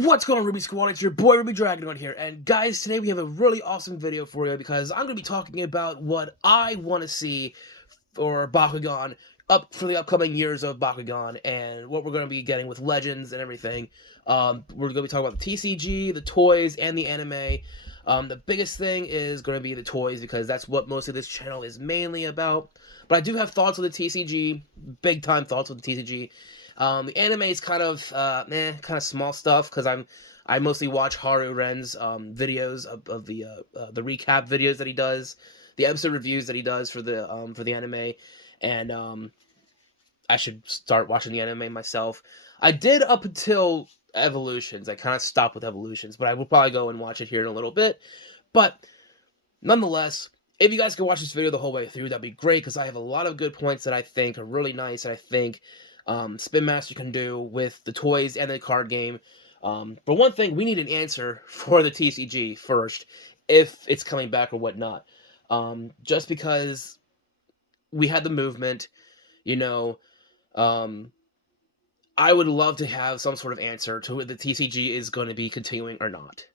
What's going on, Ruby Squad? It's your boy Ruby Dragon here, and guys, today we have a really awesome video for you because I'm going to be talking about what I want to see for Bakugan up for the upcoming years of Bakugan and what we're going to be getting with Legends and everything. We're going to be talking about the TCG, the toys, and the anime. The biggest thing is going to be the toys because that's what most of this channel is mainly about. But I do have thoughts on the TCG, big time thoughts on the TCG. The anime is kind of small stuff because I mostly watch Haru Ren's videos of the recap videos that he does, the episode reviews that he does for the anime, and I should start watching the anime myself. I did up until Evolutions. I kind of stopped with Evolutions, but I will probably go and watch it here in a little bit. But nonetheless, if you guys can watch this video the whole way through, that'd be great because I have a lot of good points that I think are really nice, and I think Spin Master can do with the toys and the card game. But one thing, we need an answer for the TCG first, if it's coming back or whatnot. Just because we had the movement, you know, I would love to have some sort of answer to whether the TCG is going to be continuing or not.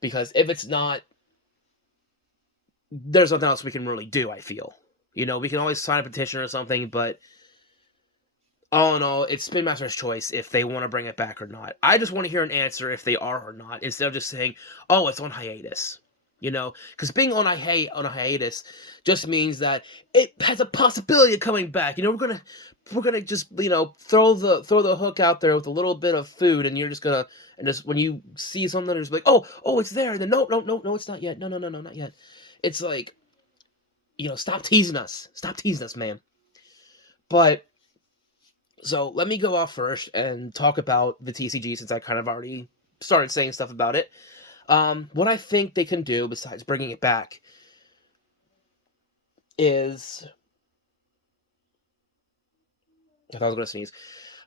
Because if it's not, there's nothing else we can really do, I feel. You know, we can always sign a petition or something, but all in all, it's Spin Master's choice if they want to bring it back or not. I just want to hear an answer if they are or not, instead of just saying, oh, it's on hiatus. You know, because being on a hiatus just means that it has a possibility of coming back. You know, we're gonna just, you know, throw the hook out there with a little bit of food, and you're just gonna, and just when you see something, it's like, oh, it's there. And then no, it's not yet. No, not yet. It's like, you know, stop teasing us, man. But so let me go off first and talk about the TCG since I kind of already started saying stuff about it. What I think they can do besides bringing it back is, I thought I was going to sneeze.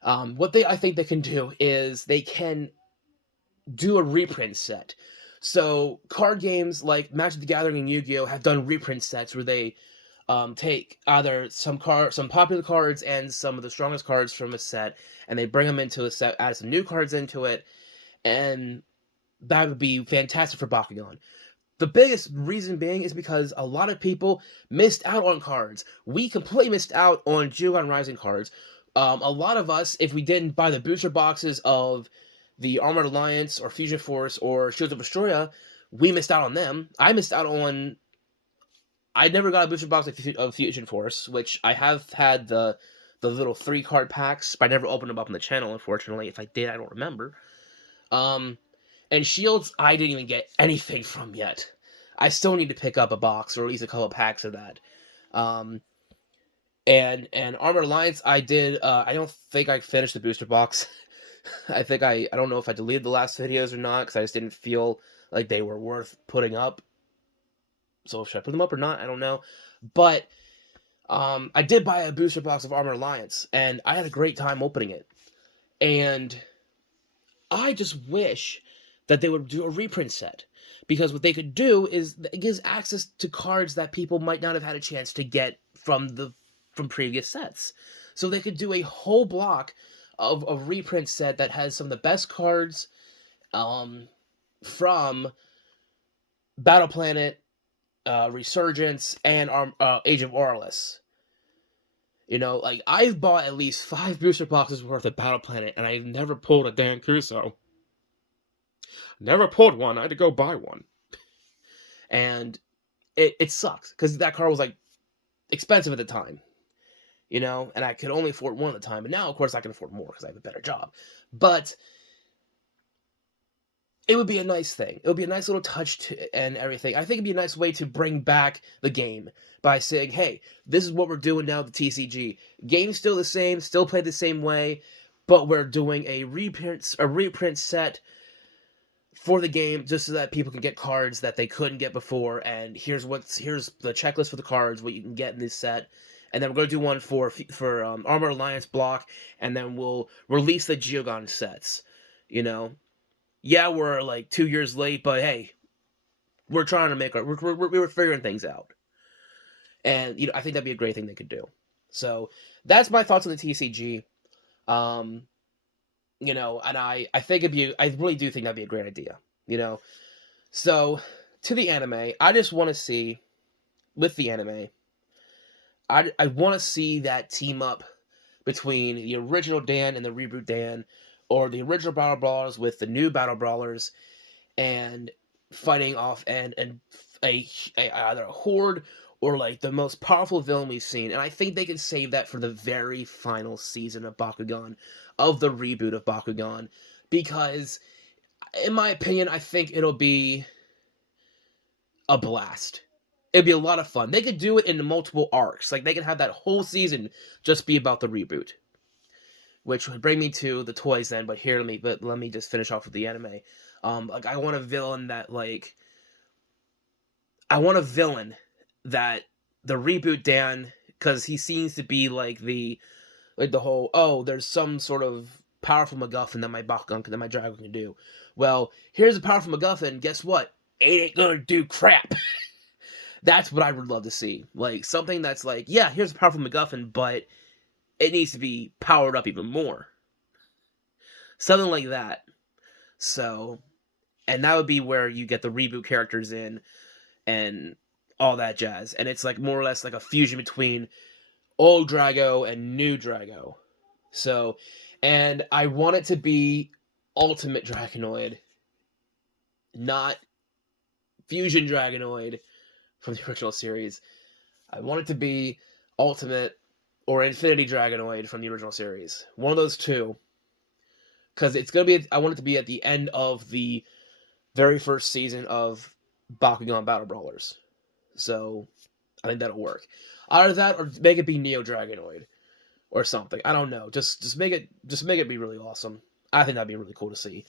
I think they can do is they can do a reprint set. So card games like Magic the Gathering and Yu-Gi-Oh have done reprint sets where they take either some popular cards and some of the strongest cards from a set, and they bring them into a set, add some new cards into it, and that would be fantastic for Bakugan. The biggest reason being is because a lot of people missed out on cards. We completely missed out on Jugon Rising cards. A lot of us, if we didn't buy the booster boxes of the Armored Alliance or Fusion Force or Shields of Destroya, we missed out on them. I never got a booster box of Fusion Force, which I have had the little 3-card packs, but I never opened them up on the channel, unfortunately. If I did, I don't remember. And Shields, I didn't even get anything from yet. I still need to pick up a box, or at least a couple of packs of that. And Armored Alliance, I did, I don't think I finished the booster box. I don't know if I deleted the last videos or not, because I just didn't feel like they were worth putting up. So should I put them up or not? I don't know. But I did buy a booster box of Armored Alliance, and I had a great time opening it. And I just wish that they would do a reprint set, because what they could do is it gives access to cards that people might not have had a chance to get from previous sets. So they could do a whole block of a reprint set that has some of the best cards from Battle Planet, Resurgence, and Age of Aurelus. You know, like, I've bought at least 5 booster boxes worth of Battle Planet, and I've never pulled a Dan Kuso. Never pulled one. I had to go buy one. And it sucks, because that card was, like, expensive at the time. You know, and I could only afford one at the time. But now, of course, I can afford more, because I have a better job. But it would be a nice thing. It would be a nice little touch and everything. I think it'd be a nice way to bring back the game by saying, hey, this is what we're doing now with the TCG. Game's still the same, still played the same way, but we're doing a reprint set for the game just so that people can get cards that they couldn't get before, and here's the checklist for the cards, what you can get in this set. And then we're going to do one for Armored Alliance block, and then we'll release the Jugon sets, you know? Yeah, we're like 2 years late, but hey, we're trying to make we're figuring things out. And, you know, I think that'd be a great thing they could do. So that's my thoughts on the TCG. And I think I really do think that'd be a great idea, you know. So to the anime, I just want to see with the anime, I want to see that team up between the original Dan and the reboot Dan, or the original Battle Brawlers with the new Battle Brawlers, and fighting off and either a horde or like the most powerful villain we've seen. And I think they can save that for the very final season of Bakugan, of the reboot of Bakugan, because in my opinion, I think it'll be a blast. It'd be a lot of fun. They could do it in multiple arcs. Like, they could have that whole season just be about the reboot. Which would bring me to the toys then, but let me just finish off with the anime. Like, I want a villain that, like... I want a villain that the reboot Dan, because he seems to be like the whole, oh, there's some sort of powerful MacGuffin that my dragon can do. Well, here's a powerful MacGuffin, guess what? It ain't gonna do crap. That's what I would love to see. Like, something that's like, yeah, here's a powerful MacGuffin, but it needs to be powered up even more. Something like that. So, and that would be where you get the reboot characters in, and all that jazz. And it's like more or less like a fusion between old Drago and new Drago. So, and I want it to be Ultimate Dragonoid, not Fusion Dragonoid from the original series. I want it to be Ultimate or Infinity Dragonoid from the original series. One of those two. Because it's going to be, I want it to be at the end of the very first season of Bakugan Battle Brawlers. So, I think that'll work. Either that, or make it be Neo Dragonoid, or something. I don't know. Just make it be really awesome. I think that'd be really cool to see.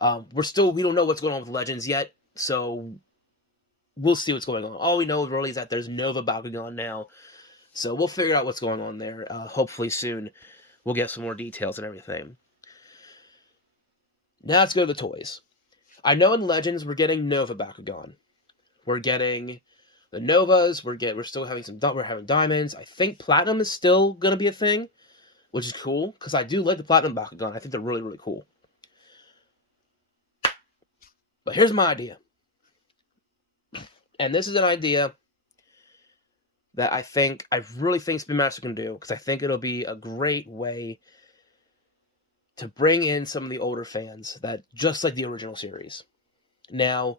We don't know what's going on with Legends yet, so we'll see what's going on. All we know really is that there's Nova Bakugan now, so we'll figure out what's going on there. Hopefully soon, we'll get some more details and everything. Now let's go to the toys. I know in Legends we're getting Nova Bakugan. We're getting the Novas. We're still having we're having Diamonds. I think Platinum is still gonna be a thing, which is cool because I do like the Platinum Bakugan. I think they're really, really cool. But here's my idea, and this is an idea that I really think Spin Master can do, because I think it'll be a great way to bring in some of the older fans that just like the original series. Now,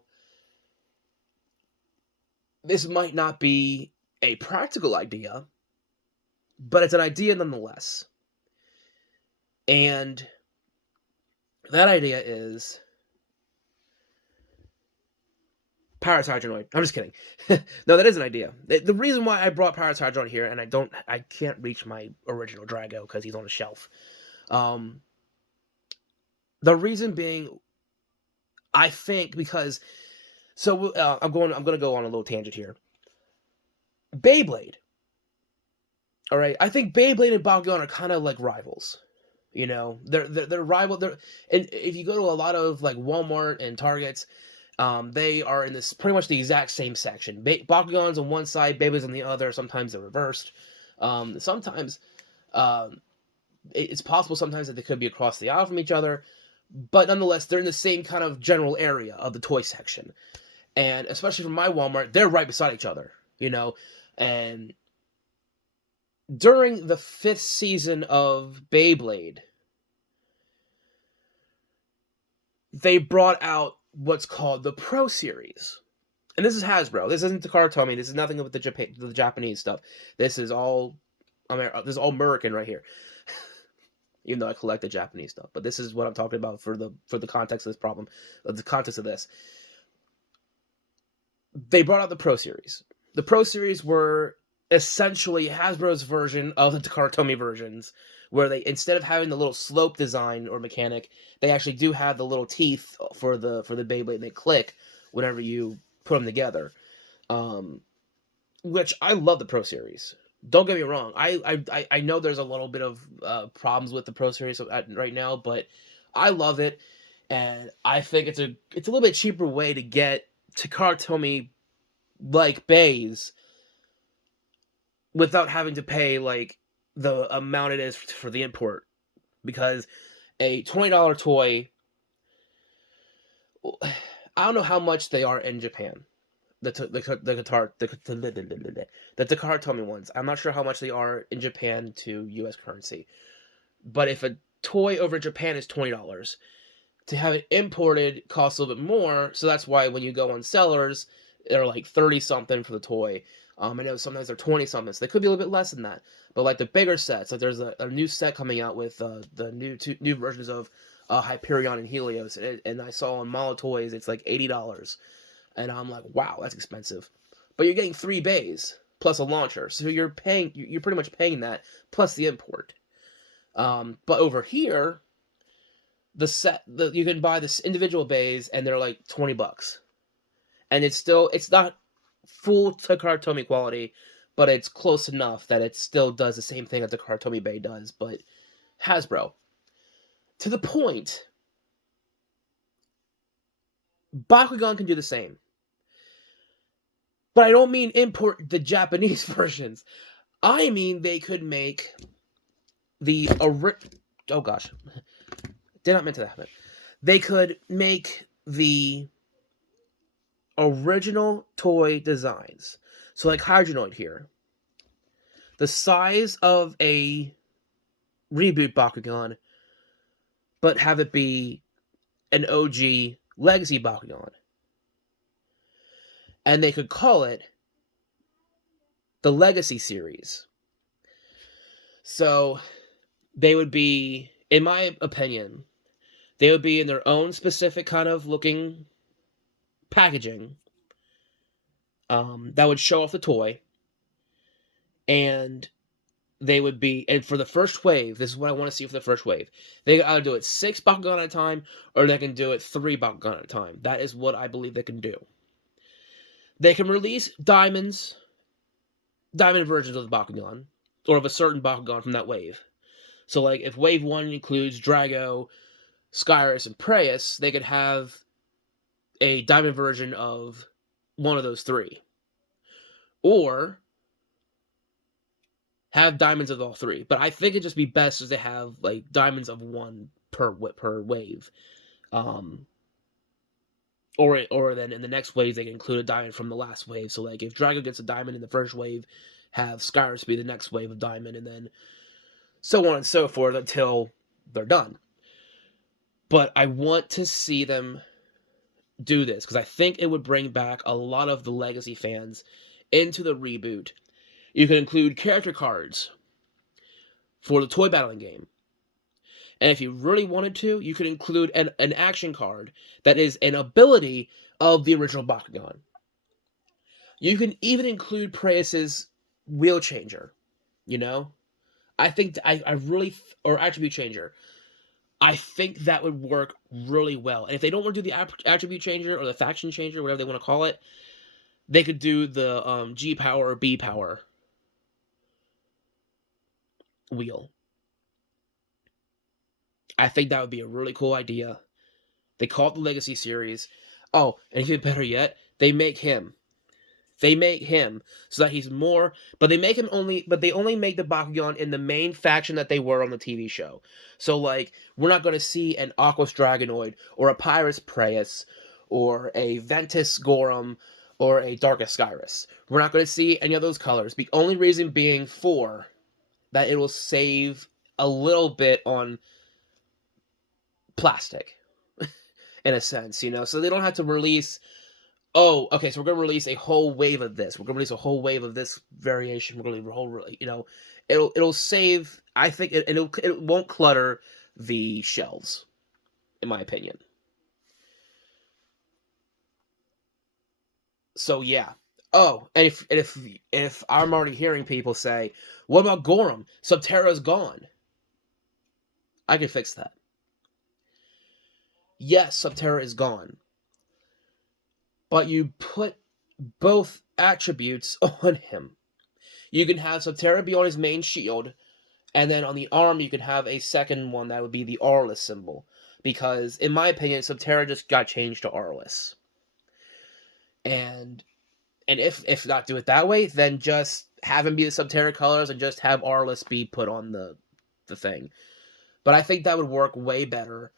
this might not be a practical idea, but it's an idea nonetheless. And that idea is Pirates Hydronoid. I'm just kidding. No, that is an idea. The reason why I brought Pirates Hydronoid here, and I can't reach my original Drago because he's on a shelf. The reason being, I think because, so I'm going to go on a little tangent here. Beyblade. All right, I think Beyblade and Bakugan are kind of like rivals. You know, they're rival. And if you go to a lot of like Walmart and Targets, they are in this pretty much the exact same section. Bakugan's on one side, Beyblade's on the other. Sometimes they're reversed. Sometimes it's possible sometimes that they could be across the aisle from each other. But nonetheless, they're in the same kind of general area of the toy section. And especially from my Walmart, they're right beside each other, you know. And during the 5th season of Beyblade, they brought out what's called the Pro Series. And this is Hasbro. This isn't Takara Tomy. This is nothing with the Japanese stuff. This is all American right here. Even though I collect the Japanese stuff, but this is what I'm talking about for the context of this problem, the context of this. They brought out the Pro Series. The Pro Series were essentially Hasbro's version of the Takara Tomy versions, where they, instead of having the little slope design or mechanic, they actually do have the little teeth for the Beyblade, and they click whenever you put them together. Which I love the Pro Series. Don't get me wrong. I know there's a little bit of problems with the Pro Series right now, but I love it, and I think it's a little bit cheaper way to get Takara Tomy like bays without having to pay like the amount it is for the import, because a $20 toy. I don't know how much they are in Japan. The Takara ones. I'm not sure how much they are in Japan to U.S. currency. But if a toy over Japan is $20, to have it imported costs a little bit more. So that's why when you go on sellers, they're like 30 something for the toy. I know sometimes they're 20 something, so they could be a little bit less than that. But like the bigger sets, like there's a new set coming out with the new versions of Hyperion and Helios, and I saw on Mall Toys it's like $80, and I'm like, wow, that's expensive. But you're getting 3 bays plus a launcher, so you're pretty much paying that plus the import. But over here, you can buy this individual bays and they're like $20, and it's not full Takara Tomy quality, but it's close enough that it still does the same thing that the Takara Tomy Bay does. But Hasbro, to the point, Bakugan can do the same. But I don't mean import the Japanese versions. I mean they could make oh gosh, did not mean to happen. They could make the original toy designs. So like Hydronoid here, the size of a reboot Bakugan, but have it be an OG Legacy Bakugan. And they could call it the Legacy series. So they would be, in my opinion, they would be in their own specific kind of looking packaging that would show off the toy. And they would be, and for the first wave, this is what I want to see for the first wave. They can either do it 6 Bakugan at a time, or they can do it 3 Bakugan at a time. That is what I believe they can do. They can release diamond versions of the Bakugan, or of a certain Bakugan from that wave. So, like, if wave 1 includes Drago, Skyrus, and Preus, they could have a diamond version of one of those 3. Or have diamonds of all 3. But I think it'd just be best as they have, like, diamonds of 1 per wave. Or then in the next wave, they can include a diamond from the last wave. So, like, if Drago gets a diamond in the first wave, have Skyrus be the next wave of diamond, and then so on and so forth until they're done. But I want to see them do this, because I think it would bring back a lot of the Legacy fans into the reboot. You can include character cards for the toy battling game. And if you really wanted to, you could include an action card that is an ability of the original Bakugan. You can even include Preus's wheel changer, you know? I think or attribute changer. I think that would work really well. And if they don't want to do the attribute changer or the faction changer, whatever they want to call it, they could do the G power or B power wheel. I think that would be a really cool idea. They call it the Legacy series. Oh, and even better yet, they make him. They make him so that he's more, but they only make the Bakugan in the main faction that they were on the TV show. So, like, we're not going to see an Aquos Dragonoid, or a Pyrus Preus, or a Ventus Gorham, or a Darkest Skyrus. We're not going to see any of those colors. The only reason being that it will save a little bit on plastic, in a sense, you know? So they don't have to release, oh, okay, so we're going to release a whole wave of this. We're going to release a whole wave of this variation. We're going to release a whole, you know, it'll save, I think, it won't clutter the shelves, in my opinion. So, yeah. Oh, and if I'm already hearing people say, what about Gorham? Subterra's gone. I can fix that. Yes, Subterra is gone. But you put both attributes on him. You can have Subterra be on his main shield, and then on the arm you can have a second one that would be the Aurelus symbol. Because, in my opinion, Subterra just got changed to Aurelus. And if not do it that way, then just have him be the Subterra colors and just have Aurelus be put on the thing. But I think that would work way better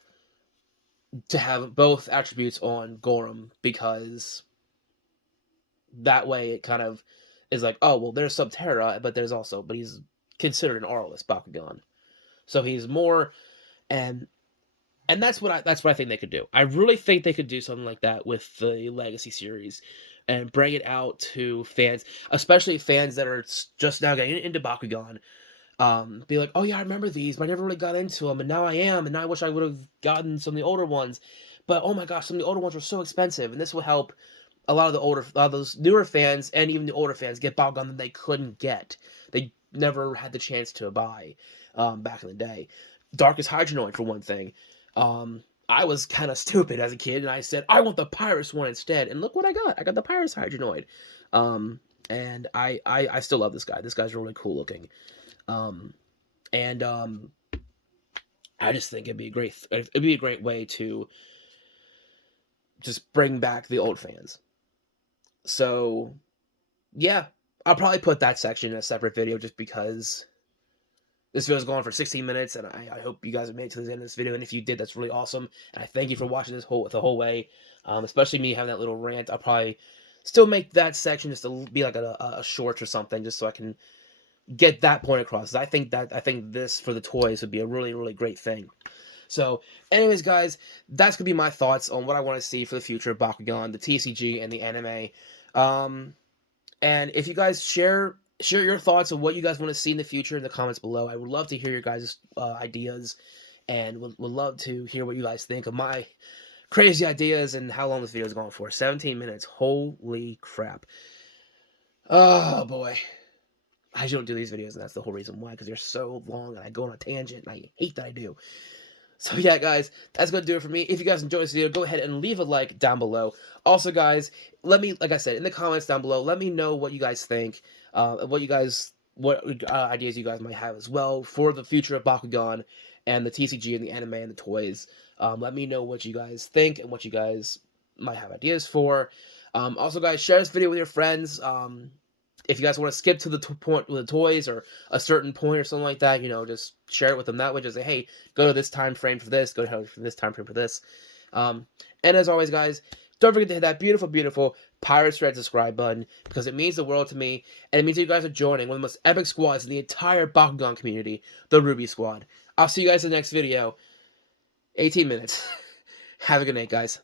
to have both attributes on Gorham, because that way it kind of is like, oh, well, there's Subterra, but he's considered an Auralist Bakugan. So he's more, and that's what I think they could do. I really think they could do something like that with the Legacy series and bring it out to fans, especially fans that are just now getting into Bakugan. Be like, oh yeah, I remember these, but I never really got into them, and now I am, and now I wish I would have gotten some of the older ones. But oh my gosh, some of the older ones were so expensive, and this will help a lot of those newer fans and even the older fans get Bakugan that they couldn't get. They never had the chance to buy back in the day. Darkest Hydronoid, for one thing. I was kind of stupid as a kid, and I said, I want the Pyrus one instead. And look what I got. I got the Pyrus Hydronoid. And I still love this guy. This guy's really cool looking. And I just think it'd be a great way to just bring back the old fans. So, yeah, I'll probably put that section in a separate video just because this video's going for 16 minutes, and I hope you guys have made it to the end of this video, and if you did, that's really awesome, and I thank you for watching the whole way, especially me having that little rant. I'll probably still make that section just to be like a short or something, just so I can get that point across. I think this for the toys would be a really, really great thing. So, anyways, guys, that's gonna be my thoughts on what I want to see for the future of Bakugan, the TCG, and the anime. And if you guys share your thoughts on what you guys want to see in the future in the comments below. I would love to hear your guys' ideas, and would love to hear what you guys think of my crazy ideas and how long this video is going for. 17 minutes. Holy crap. Oh, boy. I don't do these videos, and that's the whole reason why, because they're so long, and I go on a tangent, and I hate that I do. So yeah, guys, that's going to do it for me. If you guys enjoyed this video, go ahead and leave a like down below. Also, guys, like I said, in the comments down below, let me know what you guys think, what ideas you guys might have as well for the future of Bakugan and the TCG and the anime and the toys. Let me know what you guys think and what you guys might have ideas for. Also, guys, share this video with your friends. If you guys want to skip to the point with the toys or a certain point or something like that, just share it with them that way. Just say, hey, go to this time frame for this, go to this time frame for this. And as always, guys, don't forget to hit that beautiful, beautiful Pirates Red subscribe button, because it means the world to me, and it means that you guys are joining one of the most epic squads in the entire Bakugan community, the Ruby Squad. I'll see you guys in the next video. 18 minutes. Have a good night, guys.